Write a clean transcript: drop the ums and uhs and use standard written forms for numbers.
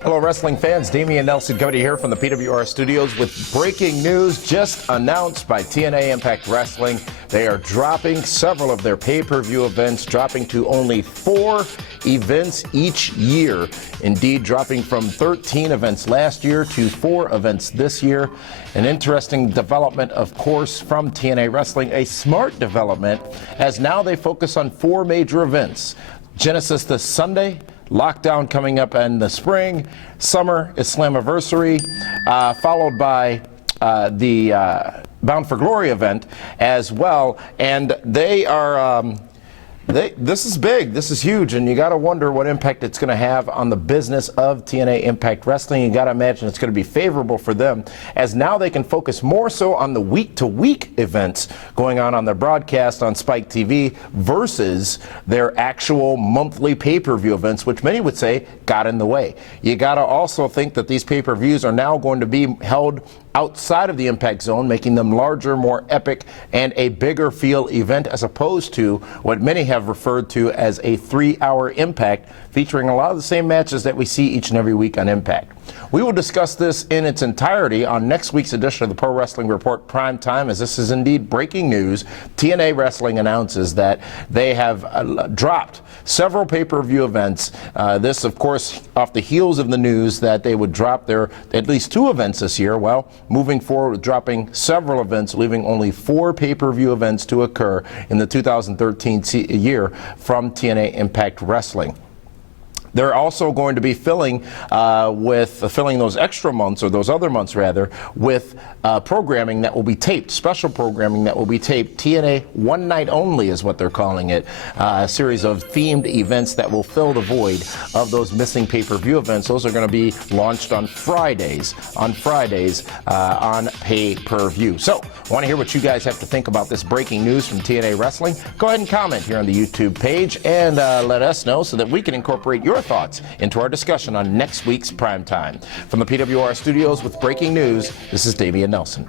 Hello, wrestling fans. Damian Nelson coming to you here from the PWR studios with breaking news just announced by TNA Impact Wrestling. They are dropping several of their pay-per-view events, dropping to only 4 events each year. Indeed, dropping from 13 events last year to 4 events this year. An interesting development, of course, from TNA Wrestling, a smart development, as now they focus on 4 major events. Genesis this Sunday, Lockdown coming up in the spring, summer is Slammiversary, followed by the Bound for Glory event as well. And they are, this is big, this is huge, and you got to wonder what impact it's going to have on the business of TNA Impact Wrestling. You got to imagine it's going to be favorable for them, as now they can focus more so on the week-to-week events going on their broadcast on Spike TV versus their actual monthly pay-per-view events, which many would say got in the way. You got to also think that these pay-per-views are now going to be held outside of the impact zone, making them larger, more epic, and a bigger feel event, as opposed to what many have referred to as a 3-hour Impact, featuring a lot of the same matches that we see each and every week on Impact. We will discuss this in its entirety on next week's edition of the Pro Wrestling Report Prime Time, as this is indeed breaking news. TNA Wrestling announces that they have dropped several pay-per-view events. This, of course, off the heels of the news that they would drop their at least 2 events this year. Well, moving forward with dropping several events, leaving only 4 pay-per-view events to occur in the 2013 year from TNA Impact Wrestling. They're also going to be filling those extra months, or those other months rather, with programming that will be taped, special programming that will be taped. TNA One Night Only is what they're calling it, a series of themed events that will fill the void of those missing pay-per-view events. Those are going to be launched on Fridays, on pay-per-view. So, I want to hear what you guys have to think about this breaking news from TNA Wrestling. Go ahead and comment here on the YouTube page and let us know so that we can incorporate your thoughts into our discussion on next week's Prime Time. From the PWR studios with breaking news, this is Damian Nelson.